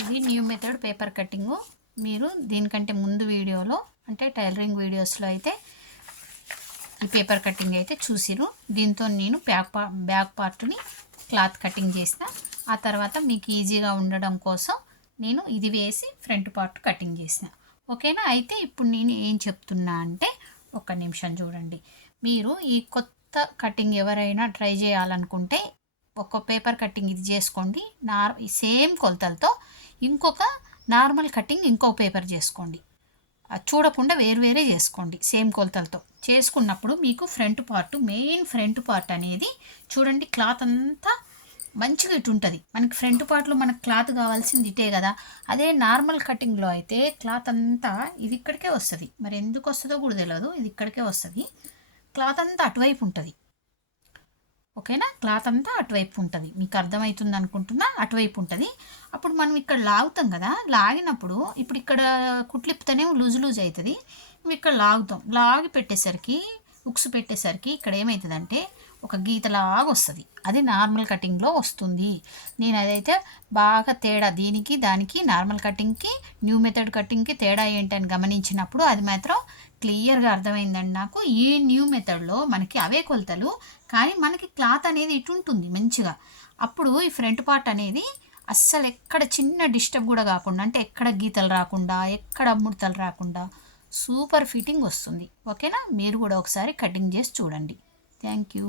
ఇది new method paper cutting. మీరు దీనికంటే ముందు వీడియోలో అంటే టైలరింగ్ వీడియోస్లో అయితే ఈ పేపర్ కటింగ్ అయితే చూసిరు. దీంతో నేను బ్యాక్ పార్ట్ని క్లాత్ కటింగ్ చేసిన. ఆ తర్వాత మీకు ఈజీగా ఉండడం కోసం నేను ఇది వేసి ఫ్రంట్ పార్ట్ కటింగ్ చేసిన. ఓకేనా? అయితే ఇప్పుడు నేను ఏం చెప్తున్నా అంటే ఒక్క నిమిషం చూడండి. మీరు ఈ కొత్త కటింగ్ ఎవరైనా ట్రై చేయాలనుకుంటే ఒక పేపర్ కటింగ్ ఇది చేసుకోండి. సేమ్ కొలతలతో ఇంకొక నార్మల్ కటింగ్ ఇంకో పేపర్ చేసుకోండి. చూడకుండా వేరువేరే చేసుకోండి. సేమ్ కొలతలతో చేసుకున్నప్పుడు మీకు మెయిన్ ఫ్రంట్ పార్ట్ అనేది చూడండి, క్లాత్ అంతా మంచిగా ఇటు ఉంటుంది. మనకి ఫ్రంట్ పార్ట్లో మనకు క్లాత్ కావాల్సింది ఇటే కదా. అదే నార్మల్ కటింగ్లో అయితే క్లాత్ అంతా ఇది ఇక్కడికే వస్తుంది. మరి ఎందుకు వస్తుందో కూడా తెలియదు, ఇది ఇక్కడికే వస్తుంది. క్లాత్ అంతా అటువైపు ఉంటుంది. ఓకేనా? క్లాత్ అంతా అటువైపు ఉంటుంది. మీకు అర్థమవుతుంది అనుకుంటున్నా. అటువైపు ఉంటుంది. అప్పుడు మనం ఇక్కడ లాగుతాం కదా, లాగినప్పుడు ఇప్పుడు ఇక్కడ కుట్లిప్తేనే లూజ్ అవుతుంది. ఇక్కడ లాగి పెట్టేసరికి ఉక్స్ పెట్టేసరికి ఇక్కడ ఏమవుతుందంటే ఒక గీతలాగా వస్తుంది. అది నార్మల్ కటింగ్లో వస్తుంది. నేను అదైతే బాగా తేడా దీనికి దానికి నార్మల్ కటింగ్కి న్యూ మెథడ్ కటింగ్కి తేడా ఏంటని గమనించినప్పుడు అది మాత్రం క్లియర్గా అర్థమైందండి నాకు. ఈ న్యూ మెథడ్లో మనకి అవే కొలతలు, కానీ మనకి క్లాత్ అనేది ఇటు ఉంటుంది మంచిగా. అప్పుడు ఈ ఫ్రంట్ పార్ట్ అనేది అస్సలు ఎక్కడ చిన్న డిస్టర్బ్ కూడా కాకుండా, అంటే ఎక్కడ గీతలు రాకుండా ఎక్కడ ముడతలు రాకుండా సూపర్ ఫిట్టింగ్ వస్తుంది. ఓకేనా? మీరు కూడా ఒకసారి కటింగ్ చేసి చూడండి. Thank you.